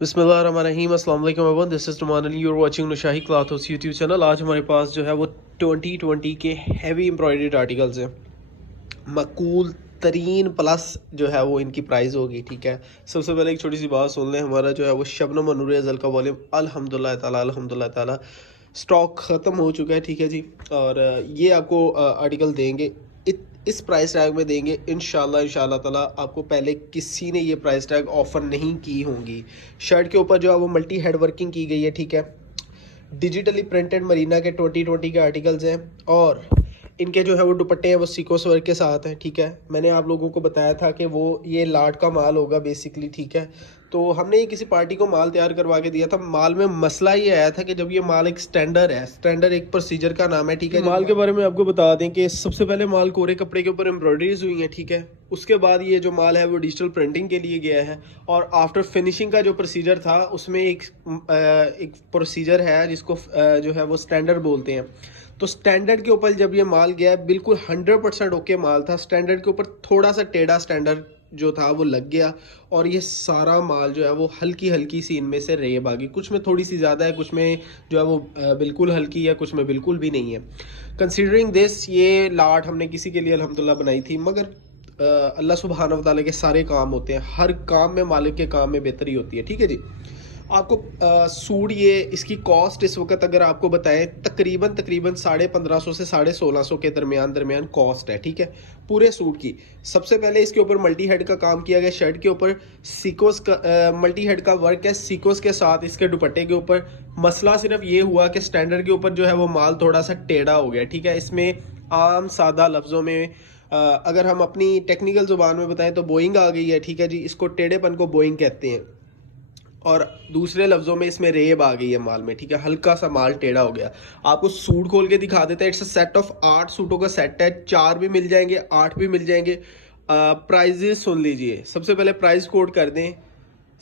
बिस्मिल्लाहिर्रहमानिर्रहीम अस्सलाम वालेकुम everyone, this is Numan Ali, you are watching Nushahi cloth house YouTube channel. आज हमारे पास जो है वो 2020 के हैवी एम्ब्रॉयडर्ड आर्टिकल्स हैं। मकूल तरीन प्लस जो है वो इनकी प्राइस होगी। ठीक है, सबसे पहले एक छोटी सी बात सुन लें। हमारा जो है वो शबनम और नूर अज़ल का वॉल्यूम अल्हम्दुलिल्लाह ताला स्टॉक ख़त्म हो चुका है। ठीक है जी, और ये आपको आर्टिकल देंगे इस प्राइस टैग में देंगे इंशाल्लाह ताला। आपको पहले किसी ने ये प्राइस टैग ऑफ़र नहीं की होंगी। शर्ट के ऊपर जो है वो मल्टी हेड वर्किंग की गई है। ठीक है, डिजिटली प्रिंटेड मरीना के 2020 के आर्टिकल्स हैं और इनके जो है वो दुपट्टे हैं वो सीक्वेंस वर्क के साथ हैं। ठीक है, मैंने आप लोगों को बताया था कि वो ये लाट का माल होगा बेसिकली। ठीक है, तो हमने ये किसी पार्टी को माल तैयार करवा के दिया था। माल में मसला ये आया था कि जब ये माल एक स्टैंडर्ड है, स्टैंडर्ड एक प्रोसीजर का नाम है। ठीक है, माल के बारे में आपको बता दें कि सबसे पहले माल कोरे कपड़े के ऊपर एम्ब्रॉयडरीज हुई है। ठीक है, उसके बाद ये जो माल है वो डिजिटल प्रिंटिंग के लिए गया है और आफ्टर फिनिशिंग का जो प्रोसीजर था उसमें एक प्रोसीजर है जिसको जो है वो स्टैंडर्ड बोलते हैं। तो स्टैंडर्ड के ऊपर जब ये माल गया है बिल्कुल 100% ओके माल था। स्टैंडर्ड के ऊपर थोड़ा सा टेढ़ा स्टैंडर्ड जो था वो लग गया और ये सारा माल जो है वो हल्की हल्की सी इनमें से रेब आ गई। कुछ में थोड़ी सी ज़्यादा है, कुछ में जो है वो बिल्कुल हल्की है, कुछ में बिल्कुल भी नहीं है। कंसीडरिंग दिस ये लाट हमने किसी के लिए अल्हम्दुलिल्लाह बनाई थी, मगर अल्लाह सुब्हानहू व तआला के सारे काम होते हैं। हर काम में मालिक के काम में बेहतरी होती है। ठीक है जी, आपको सूट ये इसकी कॉस्ट इस वक्त अगर आपको बताएं तकरीबन 1550 से 1650 के दरमियान कॉस्ट है। ठीक है, पूरे सूट की। सबसे पहले इसके ऊपर मल्टी हेड का काम किया गया। शर्ट के ऊपर सीक्वेंस का मल्टी हेड का वर्क है सीक्वेंस के साथ। इसके दुपट्टे के ऊपर मसला सिर्फ ये हुआ कि स्टैंडर्ड के ऊपर जो है वो माल थोड़ा सा टेढ़ा हो गया। ठीक है, इसमें आम सादा लफ्ज़ों में अगर हम अपनी टेक्निकल ज़ुबान में बताएं तो बोइंग आ गई है। ठीक है जी, इसको टेढ़ेपन को बोइंग कहते हैं और दूसरे लफ्ज़ों में इसमें रेब आ गई है माल में। ठीक है, हल्का सा माल टेढ़ा हो गया। आपको सूट खोल के दिखा देते हैं। इट्स अ सेट ऑफ 8 सूटों का सेट है। 4 भी मिल जाएंगे, 8 भी मिल जाएंगे। प्राइजेस सुन लीजिए। सबसे पहले प्राइस कोड कर दें,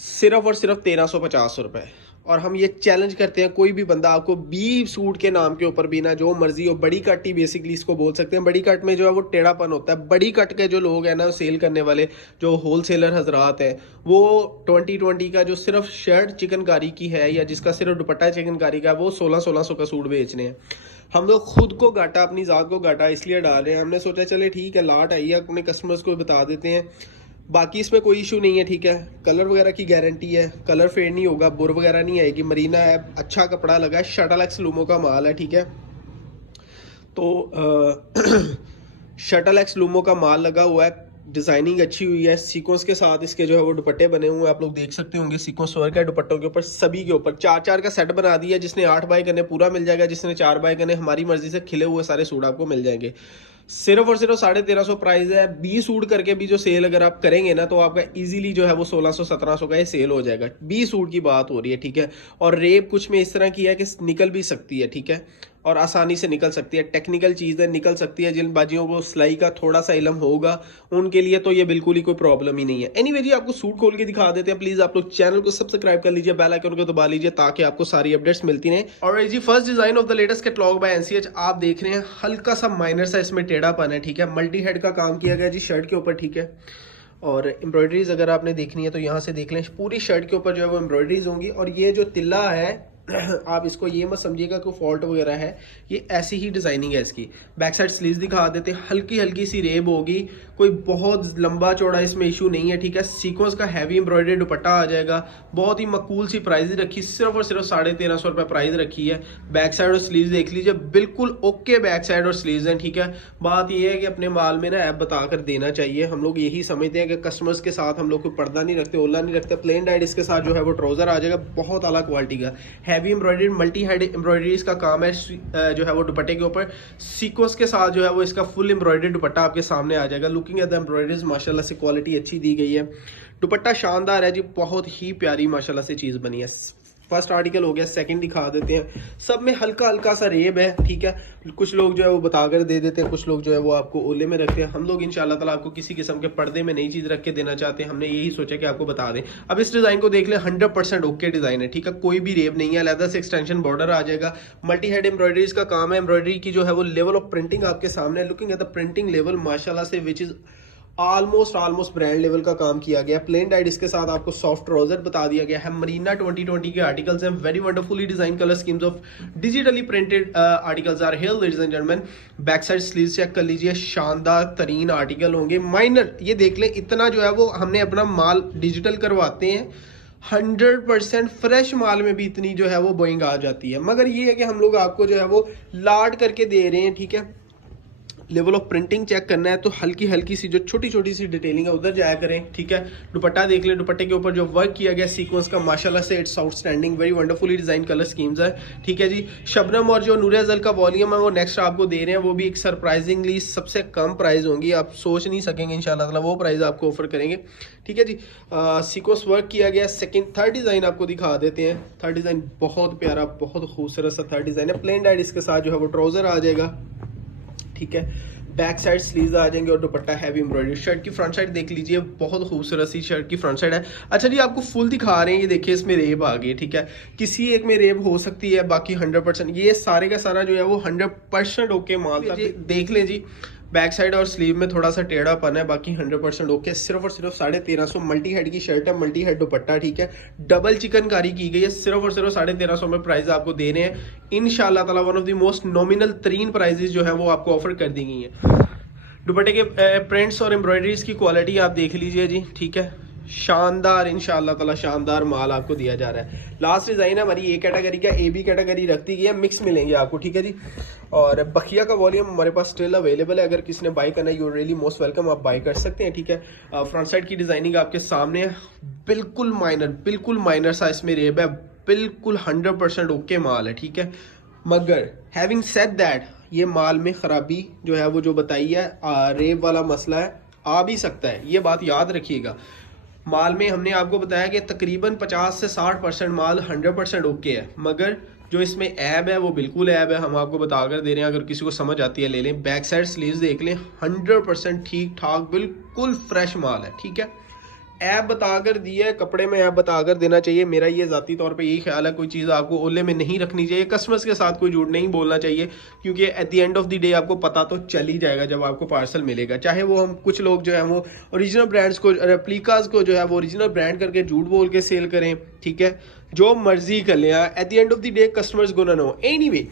सिर्फ और सिर्फ 1350 रुपये। और हम ये चैलेंज करते हैं कोई भी बंदा आपको 20 सूट के नाम के ऊपर भी ना जो मर्जी हो, बड़ी कट ही बेसिकली इसको बोल सकते हैं। बड़ी कट में जो है वो टेढ़ापन होता है। बड़ी कट के जो लोग हैं ना सेल करने वाले जो होलसेलर हजरात हैं, वो 2020 का जो सिर्फ शर्ट चिकनकारी की है या जिसका सिर्फ दुपट्टा चिकनकारी का है वो 1600 का सूट बेच रहे हैं। हम लोग खुद को घाटा, अपनी ज़ात को घाटा इसलिए डाल रहे हैं। हमने सोचा चले ठीक है लाट आई है, अपने कस्टमर्स को बता देते हैं। बाकी इसमें कोई इशू नहीं है। ठीक है, कलर वगैरह की गारंटी है, कलर फेड नहीं होगा, बुर वगैरह नहीं आएगी। मरीना है, अच्छा कपड़ा लगा है, शटल एक्स लूमो का माल है। ठीक है, तो शटल एक्स लूमो का माल लगा हुआ है, डिज़ाइनिंग अच्छी हुई है। सीक्वेंस के साथ इसके जो है वो दुपट्टे बने हुए हैं, आप लोग देख सकते होंगे। सीक्वेंस वर्क है दुपट्टों के ऊपर, सभी के ऊपर 4-4 का सेट बना दिया। जिसने 8 बाय करने पूरा मिल जाएगा, जिसने 4 बाय करने हमारी मर्जी से खिले हुए सारे सूट आपको मिल जाएंगे। सिर्फ और सिर्फ 1350 प्राइस है। 20 सूट करके भी जो सेल अगर आप करेंगे ना तो आपका इजीली जो है वो 1600-1700 का ये सेल हो जाएगा। 20 सूट की बात हो रही है। ठीक है, और रेप कुछ में इस तरह की है कि निकल भी सकती है। ठीक है, और आसानी से निकल सकती है। टेक्निकल चीज़ें निकल सकती है। जिन बाजियों को सिलाई का थोड़ा सा इल्म होगा उनके लिए तो ये बिल्कुल ही कोई प्रॉब्लम ही नहीं है। एनीवे जी, आपको सूट खोल के दिखा देते हैं। प्लीज़ आप लोग चैनल को सब्सक्राइब कर लीजिए, बेल आइकन को दबा लीजिए ताकि आपको सारी अपडेट्स मिलती रहें। और जी, first design of the latest catalogue by NCH आप देख रहे हैं। हल्का सा माइनर सा इसमें टेढ़ापन है। ठीक है, मल्टी हेड का काम किया गया जी शर्ट के ऊपर। ठीक है, और एम्ब्रॉयडरीज अगर आपने देखनी है तो यहाँ से देख लें। पूरी शर्ट के ऊपर जो है वो एम्ब्रॉयडरीज होंगी। और ये जो तिल्ला है आप इसको ये मत समझिएगा कोई फॉल्ट वगैरह है, ये ऐसी ही डिज़ाइनिंग है इसकी। बैक साइड स्लीव्स दिखा देते हैं, हल्की हल्की सी रेब होगी, कोई बहुत लंबा चौड़ा इसमें इशू नहीं है। ठीक है, सीक्वेंस का हैवी एम्ब्रॉयडरी दुपट्टा आ जाएगा। बहुत ही मकबूल सी प्राइस रखी, सिर्फ और सिर्फ 1350 रुपये प्राइस रखी है। बैक साइड और स्लीव्स देख लीजिए, बिल्कुल ओके बैक साइड और स्लीव्स हैं। ठीक है, बात यह है कि अपने माल में ना ऐप बता कर देना चाहिए। हम लोग यही समझते हैं कि कस्टमर्स के साथ हम लोग कोई पर्दा नहीं रखते, ओला नहीं रखते। प्लेन डाइट इसके साथ जो है वो ट्राउजर आ जाएगा, बहुत आला क्वालिटी का heavy embroidery multi head embroideries का काम है। जो है वो दुपट्टे के ऊपर सीक्वेंस के साथ जो है वो इसका फुल एम्ब्रॉयडरी दुपट्टा आपके सामने आ जाएगा। लुकिंग एट द एम्ब्रॉयडरीज माशाल्लाह से क्वालिटी अच्छी दी गई है। दुपट्टा शानदार है जी, बहुत ही प्यारी माशाल्लाह से चीज़ बनी है। फर्स्ट आर्टिकल हो गया, सेकंड दिखा देते हैं। सब में हल्का हल्का सा रेब है। ठीक है, कुछ लोग जो है वो बताकर दे देते हैं, कुछ लोग जो है वो आपको ओले में रखते हैं। हम लोग इंशाल्लाह ताला आपको किसी किस्म के पर्दे में नई चीज़ रख के देना चाहते हैं। हमने यही सोचा कि आपको बता दें। अब इस डिज़ाइन को देख लें, 100% ओके डिज़ाइन है। ठीक है, कोई भी रेब नहीं है। अलहदा से एक्सटेंशन बॉर्डर आ जाएगा। मल्टी हेड एम्ब्रॉयडरीज का काम है। एम्ब्रॉयडरी की जो है वो लेवल ऑफ प्रिंटिंग आपके सामने। Looking at the printing level माशाल्लाह से which is almost brand level का काम किया गया। प्लेन डाइट इसके साथ आपको सॉफ्ट ट्राउजर बता दिया गया है। मरीना 2020 के आर्टिकल्स हैं। Very wonderfully design colour schemes of digitally printed articles are here ladies and gentleman. Back side sleeve check कर लीजिए, शानदार तरीन आर्टिकल होंगे। माइनर ये देख लें, इतना जो है वो हमने अपना माल डिजिटल करवाते हैं, 100% फ्रेश माल में भी इतनी जो है वो बोइंग आ जाती है, मगर ये है कि हम लोग आपको जो है वो लाड करके दे रहे हैं, ठीक है। लेवल ऑफ प्रिंटिंग चेक करना है तो हल्की हल्की सी जो छोटी छोटी सी डिटेलिंग है उधर जाया करें, ठीक है। दुपट्टा देख ले, दुपट्टे के ऊपर जो वर्क किया गया सीक्वेंस का माशाल्लाह से it's outstanding, very wonderfully design colour schemes है, ठीक है जी। शबनम और जो नूर अज़ल का वॉल्यूम है वो नेक्स्ट आपको दे रहे हैं, वो भी एक सरप्राइजिंगली सबसे कम प्राइस होंगी, आप सोच नहीं सकेंगे इंशाल्लाह ताला वो प्राइस आपको ऑफर करेंगे, ठीक है जी। सीक्वेंस वर्क किया गया। थर्ड डिज़ाइन आपको दिखा देते हैं। थर्ड डिज़ाइन बहुत प्यारा, बहुत खूबसूरत सा थर्ड डिज़ाइन है। प्लेन डाइट इसके साथ जो है वो ट्राउजर आ जाएगा, ठीक है। बैक साइड स्लीव्स आ जाएंगे और दुपट्टा हैवी एम्ब्रॉयडरी। शर्ट की फ्रंट साइड देख लीजिए, बहुत खूबसूरत सी शर्ट की फ्रंट साइड है। अच्छा जी, आपको फुल दिखा रहे हैं, ये देखिए इसमें रेब आ गई, ठीक है। किसी एक में रेब हो सकती है, बाकी 100% ये सारे का सारा जो है वो 100% ओके माल था। देख लें जी, बैक साइड और स्लीव में थोड़ा सा टेढ़ापन है, बाकी 100% ओके। सिर्फ और सिर्फ 1350 मल्टी हेड की शर्ट है, मल्टी हेड दुपट्टा, ठीक है। डबल चिकनकारी की गई है, सिर्फ और सिर्फ 1350 में प्राइस आपको दे रहे हैं इंशाल्लाह ताला। One of the most nominal तरीन प्राइजेस जो है वो आपको ऑफर कर दी गई है। दुपट्टे के प्रिंट्स और एम्ब्रॉयडरीज की क्वालिटी आप देख लीजिए जी, ठीक है। शानदार इंशाल्लाह ताला शानदार माल आपको दिया जा रहा है। लास्ट डिजाइन है हमारी ए कैटेगरी का, ए बी कैटेगरी रखती गई है, मिक्स मिलेंगे आपको, ठीक है जी। और बखिया का वॉल्यूम हमारे पास स्टिल अवेलेबल है, अगर किसी ने बाय करना है यू रियली मोस्ट वेलकम, आप बाय कर सकते हैं, ठीक है। फ्रंट साइड की डिजाइनिंग आपके सामने है, बिल्कुल माइनर सा इसमें रेब है, बिल्कुल 100% ओके माल है, ठीक है। मगर हैविंग सेड दैट, ये माल में खराबी जो है वो जो बताई है, रेब वाला मसला है, आ भी सकता है, ये बात याद रखिएगा। माल में हमने आपको बताया कि तकरीबन 50 से 60% माल 100% ओके है, मगर जो इसमें ऐब है वो बिल्कुल ऐब है, हम आपको बता कर दे रहे हैं, अगर किसी को समझ आती है ले लें। बैक साइड स्लीव्स देख लें, 100% ठीक ठाक बिल्कुल फ्रेश माल है, ठीक है। ऐप बताकर दिया है, कपड़े में ऐप बताकर देना चाहिए, मेरा ये ज़ाती तौर पे यही ख्याल है। कोई चीज़ आपको ओले में नहीं रखनी चाहिए, कस्टमर्स के साथ कोई झूठ नहीं बोलना चाहिए, क्योंकि eight the end of the day आपको पता तो चल ही जाएगा जब आपको पार्सल मिलेगा। चाहे वो हम कुछ लोग जो है वो ओरिजिनल ब्रांड्स को, रेप्लिकास को जो है वो ओरिजिनल ब्रांड करके झूठ बोल के सेल करें, ठीक है, जो मर्जी कर लें, at the end of the day customers gonna know. Anyway,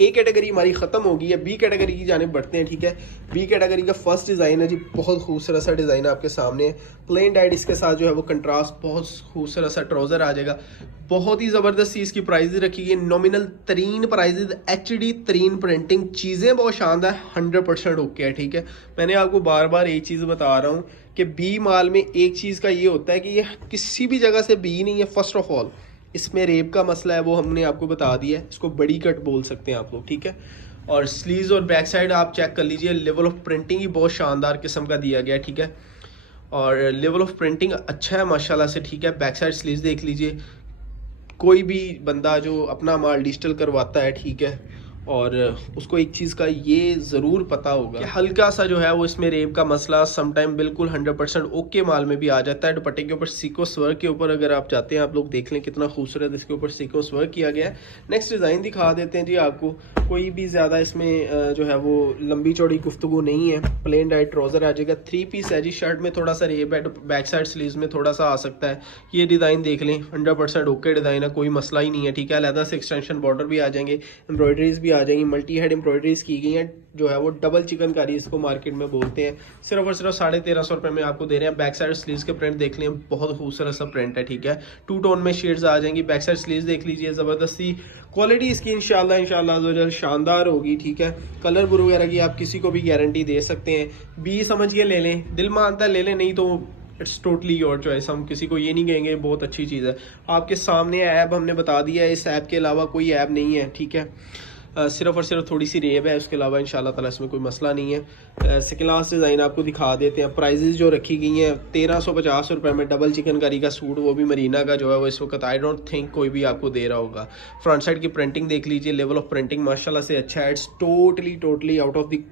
A category हमारी खत्म होगी है, बी कैटेगरी की जाने बढ़ते हैं, ठीक है। बी कैटेगरी का फर्स्ट डिज़ाइन है जी, बहुत खूबसूरत सा डिज़ाइन आपके सामने है। प्लेन डाइट इसके साथ जो है वो कंट्रास्ट, बहुत खूबसूरत सा ट्राउजर आ जाएगा। बहुत ही ज़बरदस्त सी इसकी प्राइस रखी गई, नॉमिनल तरीन प्राइजेज, HD तरीन प्रिंटिंग, चीज़ें बहुत शानदार, 100% ओके है, ठीक है। मैंने आपको बार बार एक चीज़ बता रहा हूँ कि बी माल में एक चीज़ का ये होता है कि ये किसी भी जगह से बी नहीं है। फर्स्ट ऑफ ऑल इसमें रेब का मसला है, वो हमने आपको बता दिया है, इसको बड़ी कट बोल सकते हैं आप लोग, ठीक है। और स्लीव्स और बैक साइड आप चेक कर लीजिए, लेवल ऑफ प्रिंटिंग ही बहुत शानदार किस्म का दिया गया है, ठीक है। और लेवल ऑफ प्रिंटिंग अच्छा है माशाल्लाह से, ठीक है। बैक साइड स्लीव्स देख लीजिए, कोई भी बंदा जो अपना माल डिजिटल करवाता है, ठीक है, और उसको एक चीज़ का ये ज़रूर पता होगा कि हल्का सा जो है वो इसमें रेब का मसला समटाइम बिल्कुल 100% ओके माल में भी आ जाता है। दुपट्टे के ऊपर सीक्वेंस वर्क के ऊपर अगर आप चाहते हैं, आप लोग देख लें कितना खूबसूरत इसके ऊपर सीक्वेंस वर्क किया गया है। नेक्स्ट डिज़ाइन दिखा देते हैं जी आपको, कोई भी ज़्यादा इसमें जो है वो लंबी चौड़ी गुफ्तगू नहीं है। प्लेन डाइट ट्राउज़र आ जाएगा, 3 पीस है जी। शर्ट में थोड़ा सा रेब है, बैक साइड स्लीव्स में थोड़ा सा आ सकता है। ये डिज़ाइन देख लें, 100% ओके डिज़ाइन है, कोई मसला ही नहीं है, ठीक है। अलहदा से एक्सटेंशन बॉर्डर भी आ जाएंगे, एम्ब्रॉयडरीज भी आ जाएंगी, मल्टी हेड एम्ब्रॉयडरीज की गई हैं, जो है वो डबल चिकनकारी इसको मार्केट में बोलते हैं। सिर्फ और सिर्फ 1350 रुपये में आपको दे रहे हैं। बैक साइड स्लीव्स के प्रिंट देख लें, बहुत खूबसूरत सा प्रिंट है, ठीक है। 2 टोन में शेड्स आ जाएंगी। बैक साइड स्लीव्स देख लीजिए, ज़बरदस्ती क्वालिटी इसकी इंशाल्लाह शानदार होगी, ठीक है। कलर बुर वगैरह की आप किसी को भी गारंटी दे सकते हैं, बी समझ के ले लें, दिल मानता है ले लें, नहीं तो इट्स टोटली योर चॉइस। हम किसी को ये नहीं कहेंगे बहुत अच्छी चीज़ है। आपके सामने ऐप हमने बता दिया है, इस ऐप के अलावा कोई ऐप नहीं है, ठीक है। सिर्फ और सिर्फ थोड़ी सी रेब है, उसके अलावा इंशाल्लाह ताला इसमें कोई मसला नहीं है। सेकंड लास्ट डिज़ाइन आपको दिखा देते हैं। प्राइजेज जो रखी गई हैं 1350 रुपये में, डबल चिकनकारी का सूट, वो भी मरीना का जो है वो इस वक्त आई डोंट थिंक कोई भी आपको दे रहा होगा। फ्रंट साइड की प्रिंटिंग देख लीजिए, लेवल ऑफ प्रिंटिंग माशाल्लाह से अच्छा है। It's totally out of the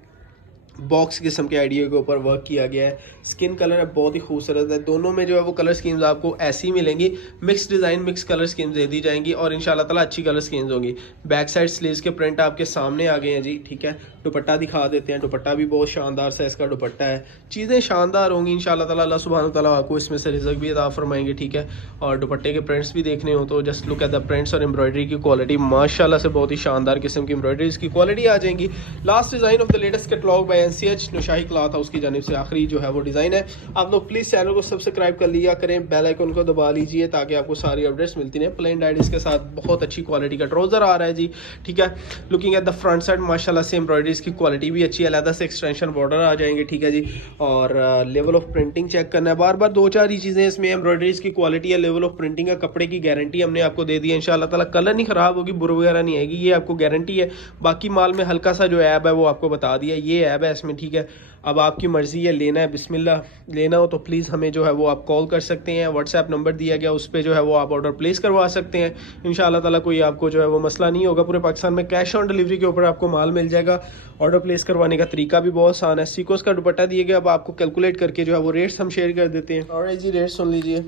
box किस्म के आइडिया के ऊपर वर्क किया गया है। स्किन कलर है बहुत ही खूबसूरत है। दोनों में जो है वो कलर स्कीम्स आपको ऐसी मिलेंगी, mix design mix colour schemes दे दी जाएंगी और इंशाल्लाह ताला अच्छी कलर स्कीम्स होंगी। बैक साइड स्लीव्स के प्रिंट आपके सामने आ गए हैं जी, ठीक है। दुपट्टा दिखा देते हैं, दुपट्टा भी बहुत शानदार सा इसका दुपट्टा है। चीज़ें शानदार होंगी इंशाल्लाह ताला। अल्लाह सुब्हानहू तआला आपको इसमें से रिज़्क भी अता फरमाएंगे, ठीक है। और दुपट्टे के प्रिंट्स भी देखने हो तो just look at the prints और एम्ब्रॉयडरी की क्वालिटी माशाल्लाह से बहुत ही शानदार किस्म की एम्ब्रॉयडरी इसकी क्वालिटी आ जाएंगी। Last design of the latest catalogue by NCH Nushahi cloth house की जानिब से आखिरी जो है वो डिज़ाइन है। आप लोग प्लीज़ चैनल को सब्सक्राइब कर लिया करें, बेल आइकन को दबा लीजिए ताकि आपको सारी अपडेट्स मिलती रहें। प्लेन डाइडिस के साथ बहुत अच्छी क्वालिटी का ट्राउज़र आ रहा है जी, ठीक है। Looking at the front side माशाल्लाह से एम्ब्रॉयडरीज की क्वालिटी भी अच्छी है, अलग से एक्सटेंशन बॉर्डर आ जाएंगे, ठीक है जी। और लेवल ऑफ प्रिंटिंग चेक करना है बार बार, दो चार ही चीज़ें इसमें, एम्ब्रॉयडरीज की क्वालिटी है, लेवल ऑफ प्रिंटिंग है, कपड़े की गारंटी हमने आपको दे दी है इंशाल्लाह ताला। कलर नहीं ख़राब होगी, बुर वगैरह नहीं आएगी, ये आपको गारंटी है। बाकी माल में हल्का सा जो ऐब है वो आपको बता दिया, ये ऐब है इसमें, ठीक है। अब आपकी मर्ज़ी है, लेना है बिस्मिल्लाह, लेना हो तो प्लीज़ हमें जो है वो आप कॉल कर सकते हैं। व्हाट्सएप नंबर दिया गया उस पर जो है वो आप ऑर्डर प्लेस करवा सकते हैं। इंशाल्लाह ताला कोई आपको जो है वो मसला नहीं होगा। पूरे पाकिस्तान में कैश ऑन डिलीवरी के ऊपर आपको माल मिल जाएगा। ऑर्डर प्लेस करवाने का तरीका भी बहुत आसान है। सीकोस का दुपट्टा दिए गया, अब आपको कैलकुलेट करके जो है वो रेट्स हम शेयर कर देते हैं। और जी रेट सुन लीजिए,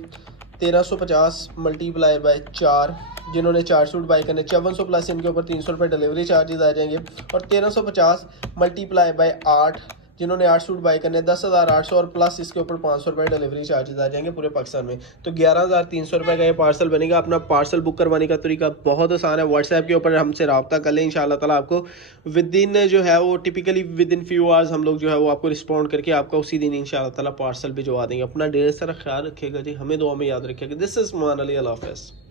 1350 मल्टीप्लाई बाय 4, जिन्होंने 4 सूट बाई करने 5400 प्लस इनके ऊपर 300 रुपये डिलीवरी चार्जेस आ जाएंगे। और 1350 मल्टीप्लाई बाय 8, जिन्होंने 8 सूट बाई करने 10,800 और प्लस इसके ऊपर 500 रुपये डिलीवरी चार्जेस आ जाएंगे पूरे पाकिस्तान में। तो 11,300 रुपये का ये पार्सल बनेगा। अपना पार्सल बुक करवाने का तरीका बहुत आसान है, व्हाट्सएप के ऊपर हमसे रब्ता कर लें। इंशाल्लाह ताला आपको विद इन जो है वो typically with in few hours हम लोग जो है वो आपको रिस्पॉन्ड करके आपका उसी दिन इंशाल्लाह ताला पार्सल भिजवा देंगे। अपना ढेर सारा ख्याल रखिएगा जी, हमें दुआ में याद रखिएगा। दिस इज़ मान अली, अल्लाह हाफ़िज़।